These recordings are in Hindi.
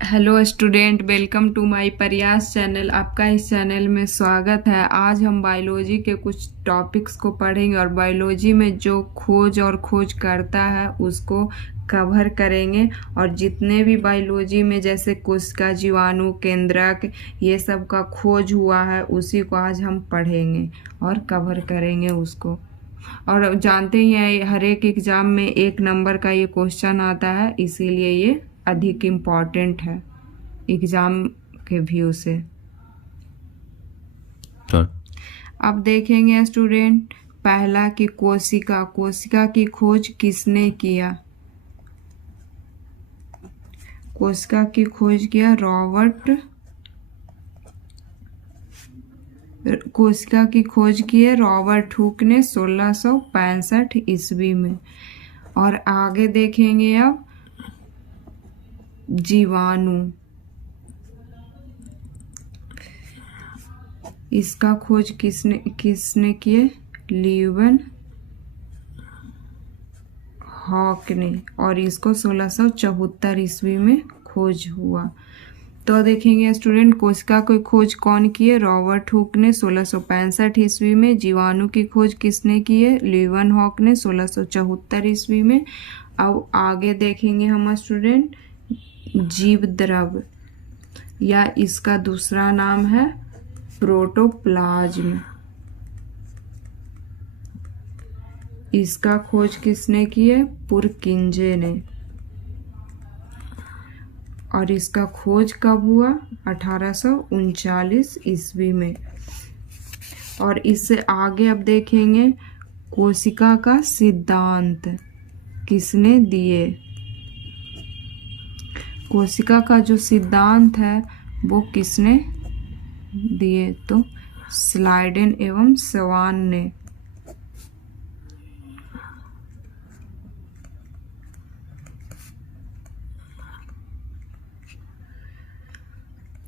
Hello student, welcome to my Prayas channel. आपका इस चैनल में स्वागत है। आज हम बायोलॉजी के कुछ टॉपिक्स को पढ़ेंगे और बायोलॉजी में जो खोज करता है उसको कवर करेंगे। और जितने भी बायोलॉजी में जैसे कोशिका, जीवाणु, केंद्रक, ये सब का खोज हुआ है उसी को आज हम पढ़ेंगे और कवर करेंगे उसको। और जानते ही हैं हर एक एग्ज़ाम में 1 नंबर का ये क्वेश्चन आता है, इसीलिए ये अधिक इम्पॉर्टेंट है एग्ज़ाम के व्यू से। अब देखेंगे स्टूडेंट, पहला कि कोशिका की खोज किसने किया। कोशिका की खोज किया कोशिका की खोज की है रॉबर्ट हुक ने 1665 ईस्वी में। और आगे देखेंगे अब जीवाणु, इसका खोज किसने किए, ल्यूवन हॉक ने, और इसको 1674 ईस्वी में खोज हुआ। तो देखेंगे स्टूडेंट, कोशिका की खोज कौन की है, रॉबर्ट हुक ने 1665 ईस्वी में। जीवाणु की खोज किसने की है, ल्यूवन हॉक ने 1674 ईस्वी में। अब आगे देखेंगे हम स्टूडेंट, जीव द्रव या इसका दूसरा नाम है प्रोटोप्लाज्म, इसका खोज किसने की है, पुरकिंजे ने। और इसका खोज कब हुआ, 1839 ईस्वी में। और इससे आगे अब देखेंगे कोशिका का सिद्धांत किसने दिए। कोशिका का जो सिद्धांत है वो किसने दिए, तो स्लाइडेन एवं स्वान ने।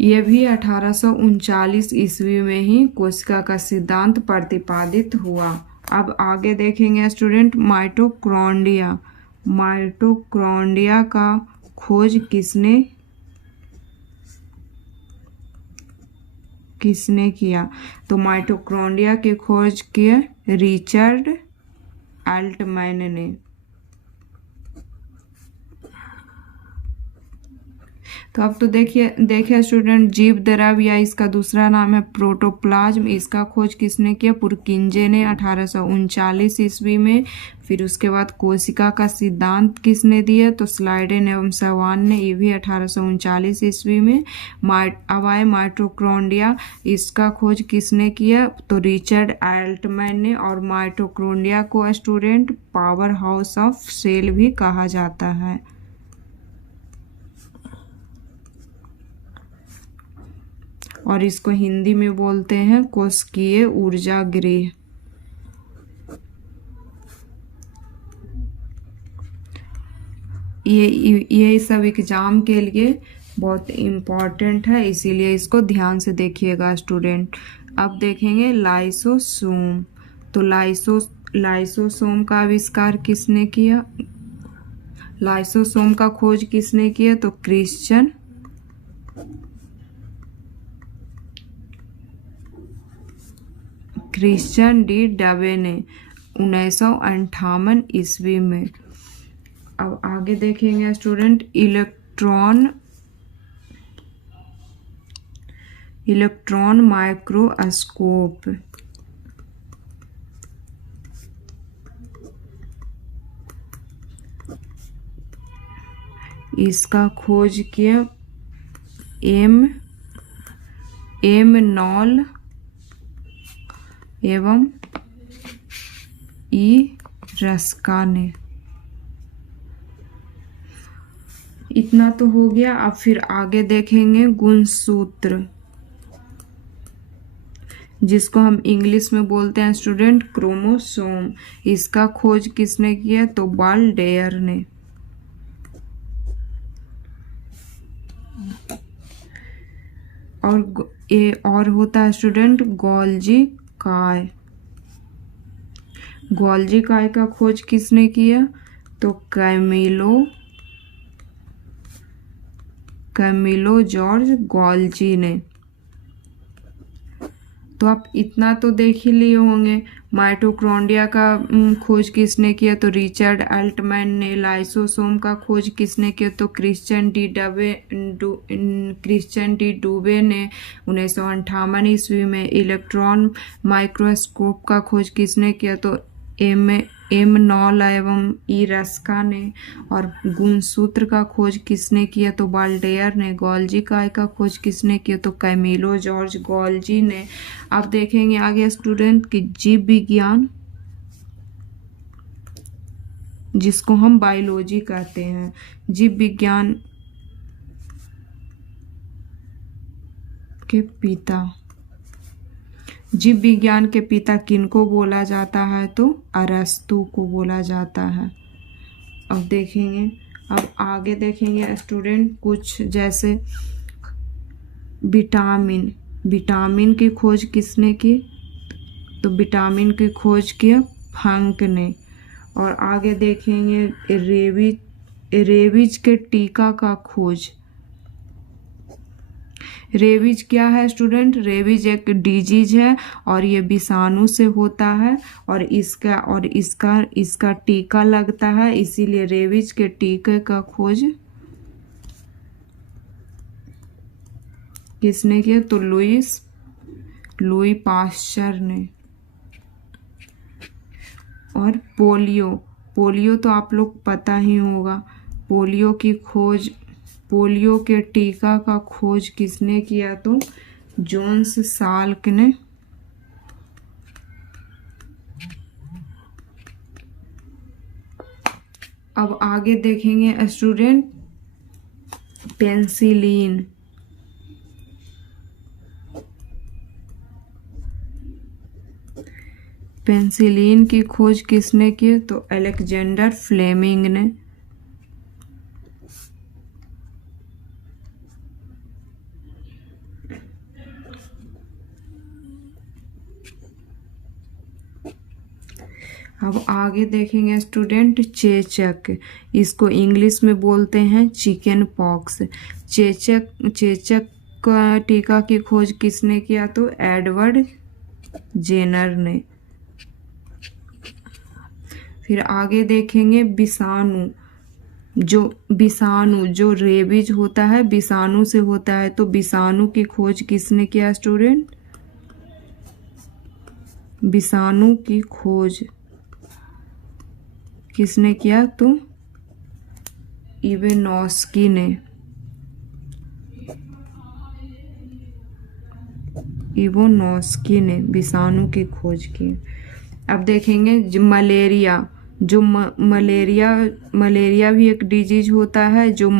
ये भी 1839 ईस्वी में ही कोशिका का सिद्धांत प्रतिपादित हुआ। अब आगे देखेंगे स्टूडेंट, माइटोकॉन्ड्रिया का खोज किसने किया, तो माइटोकॉन्ड्रिया की खोज किए रिचर्ड अल्टमैन ने। तो अब तो देखिए स्टूडेंट, जीव द्रव या इसका दूसरा नाम है प्रोटोप्लाज्म, इसका खोज किसने किया, पुरकिंजे ने 1839 ईस्वी में। फिर उसके बाद कोशिका का सिद्धांत किसने दिया, तो स्लाइडेन एवं स्वान ने, ये भी 1839 ईस्वी में। अब आए माइटोकॉन्ड्रिया, इसका खोज किसने किया, तो रिचर्ड अल्टमैन ने। और माइटोकॉन्ड्रिया को student power house of cell भी कहा जाता है। और इसको हिंदी में बोलते हैं कोशिकीय ऊर्जा गृह। ये सब एग्जाम के लिए बहुत इम्पोर्टेंट है, इसीलिए इसको ध्यान से देखिएगा स्टूडेंट। अब देखेंगे लाइसोसोम, तो लाइसोसोम का आविष्कार किसने किया, लाइसोसोम का खोज किसने किया, तो क्रिश्चियन डी डवे ने 1958 ईस्वी में। अब आगे देखेंगे स्टूडेंट, इलेक्ट्रॉन माइक्रोस्कोप, इसका खोज किया एम नॉल एवं ई रस्का ने। इतना तो हो गया। अब फिर आगे देखेंगे गुणसूत्र, जिसको हम इंग्लिश में बोलते हैं स्टूडेंट क्रोमोसोम, इसका खोज किसने किया, तो बाल्डेयर ने। और होता है स्टूडेंट गोल्जी काय का खोज किसने किया, तो कैमिलो जॉर्ज गॉल्जी ने। तो आप इतना तो देख ही लिए होंगे। माइटोकॉन्ड्रिया का खोज किसने किया? तो रिचर्ड अल्टमैन ने। लाइसोसोम का खोज किसने किया? तो क्रिश्चियन डी डूबे ने 1958 ईस्वी में। इलेक्ट्रॉन माइक्रोस्कोप का खोज किसने किया? तो एम नॉल एवं ई रस्का ने। और गुणसूत्र का खोज किसने किया? तो बाल्डेयर ने। गॉल्जी काय का खोज किसने किया? तो कैमिलो जॉर्ज गॉल्जी ने। अब देखेंगे आगे स्टूडेंट की जीव विज्ञान, जिसको हम बायोलॉजी कहते हैं। जीव विज्ञान के पिता, जीव विज्ञान के पिता किनको बोला जाता है? तो अरस्तु को बोला जाता है। अब देखेंगे, अब आगे देखेंगे स्टूडेंट कुछ जैसे विटामिन। विटामिन की खोज किसने की? तो विटामिन की खोज की फंक ने। और आगे देखेंगे रेबीज के टीका का खोज। रेबीज क्या है स्टूडेंट? रेबीज एक डिजीज है और ये विषाणु से होता है और इसका टीका लगता है, इसीलिए रेबीज के टीके का खोज किसने किया? तो लुई पाश्चर ने। और पोलियो तो आप लोग पता ही होगा। पोलियो के टीका का खोज किसने किया? तो जोन्स साल्क ने। अब आगे देखेंगे स्टूडेंट पेंसिलिन। पेंसिलिन की खोज किसने की? तो अलेक्जेंडर फ्लेमिंग ने। अब आगे देखेंगे स्टूडेंट चेचक। इसको इंग्लिश में बोलते हैं चिकन पॉक्स। चेचक का टीका की खोज किसने किया? तो एडवर्ड जेनर ने। फिर आगे देखेंगे विषाणु जो रेबीज होता है विषाणु से होता है, तो विषाणु की खोज किसने किया स्टूडेंट? विषाणु की खोज किसने किया? तो इवेनॉस्की ने। विषाणु की खोज की। अब देखेंगे मलेरिया भी एक डिजीज होता है जो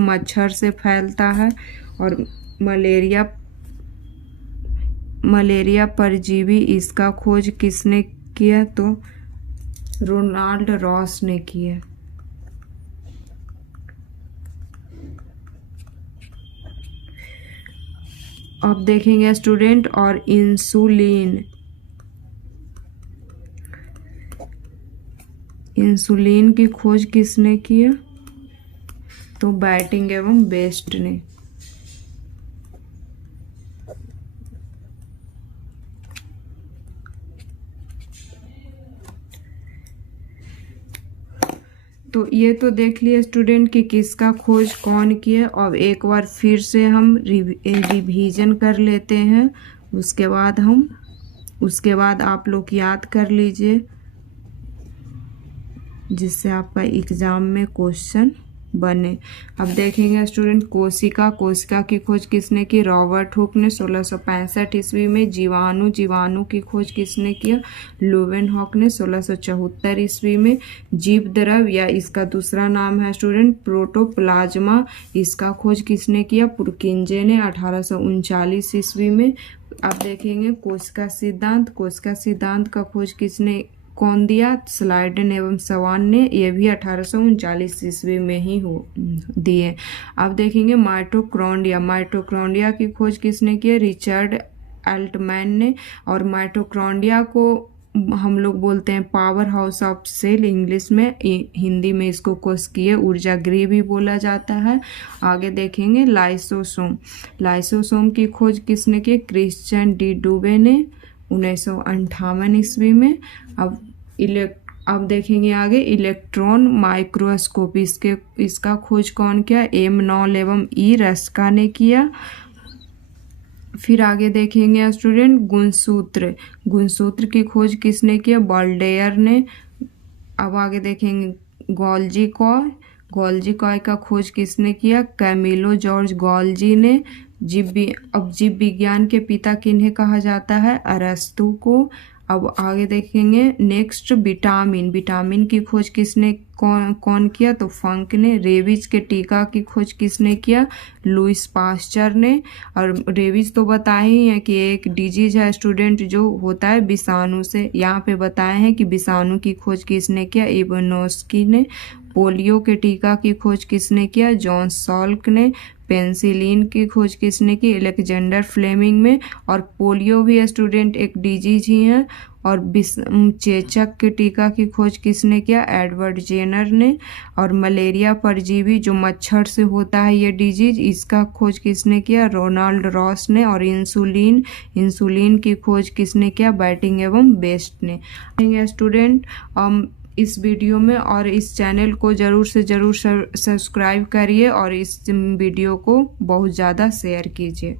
मच्छर से फैलता है। और मलेरिया परजीवी, इसका खोज किसने किया? तो रोनाल्ड रॉस ने किया। अब देखेंगे स्टूडेंट और इंसुलिन की खोज किसने किया? तो बैटिंग एवं बेस्ट ने। तो ये तो देख लिए स्टूडेंट कि किसका खोज कौन किया। अब एक बार फिर से हम रिवीजन कर लेते हैं, उसके बाद आप लोग याद कर लीजिए, जिससे आपका एग्जाम में क्वेश्चन बने। अब देखेंगे स्टूडेंट कोशिका की खोज किसने की? रॉबर्ट हुक ने 1665 ईस्वी में। जीवाणु की खोज किसने किया? लुवेनहॉक ने 1674 ईस्वी में। जीव द्रव या इसका दूसरा नाम है स्टूडेंट प्रोटोप्लाज्मा, इसका खोज किसने किया? पुरकिंजे ने 1839 ईस्वी में। अब देखेंगे कोशिका सिद्धांत का खोज कौन दिया? स्लाइडन एवं सवान ने। यह भी 1839 ईस्वी में ही दिए। अब देखेंगे माइटोकॉन्ड्रिया की खोज किसने की? रिचर्ड अल्टमैन ने। और माइटोकॉन्ड्रिया को हम लोग बोलते हैं power house of cell English में, हिंदी में इसको कोशिकीय ऊर्जा गृह भी बोला जाता है। आगे देखेंगे लाइसोसोम। लाइसोसोम की खोज किसने की? क्रिश्चियन डी डुबे ने 1958 ईस्वी में। अब देखेंगे आगे इलेक्ट्रॉन माइक्रोस्कोपी, इसका खोज कौन किया? एम नॉल एवं ई रस्का ने किया। फिर आगे देखेंगे स्टूडेंट गुणसूत्र। गुणसूत्र की खोज किसने किया? बॉल्डेयर ने। अब आगे देखेंगे गोल्जी कॉय। गोल्जी कॉय का खोज किसने किया? कैमिलो जॉर्ज गोल्जी ने। अब जीव विज्ञान के पिता किन्हें कहा जाता है? अरस्तु को। अब आगे देखेंगे नेक्स्ट विटामिन। विटामिन की खोज किसने कौन किया? तो फंक ने। रेबीज के टीका की खोज किसने किया? लुइस पास्चर ने। और रेबीज तो बताए ही हैं कि एक डिजीज है स्टूडेंट जो होता है विषाणु से। यहाँ पे बताए हैं कि विषाणु की खोज किसने किया? इवानोस्की ने। पोलियो के टीका की खोज किसने किया? जॉन सॉल्क ने। पेंसिलिन की खोज किसने की? अलेक्जेंडर फ्लेमिंग में। और पोलियो भी स्टूडेंट एक डिजीज ही है। और चेचक के टीका की खोज किसने किया? एडवर्ड जेनर ने। और मलेरिया परजीवी जो मच्छर से होता है ये डिजीज, इसका खोज किसने किया? रोनाल्ड रॉस ने। और इंसुलिन की खोज किसने किया? बैटिंग एवं बेस्ट ने। स्टूडेंट इस वीडियो में और इस चैनल को ज़रूर से ज़रूर सब्सक्राइब करिए और इस वीडियो को बहुत ज़्यादा शेयर कीजिए।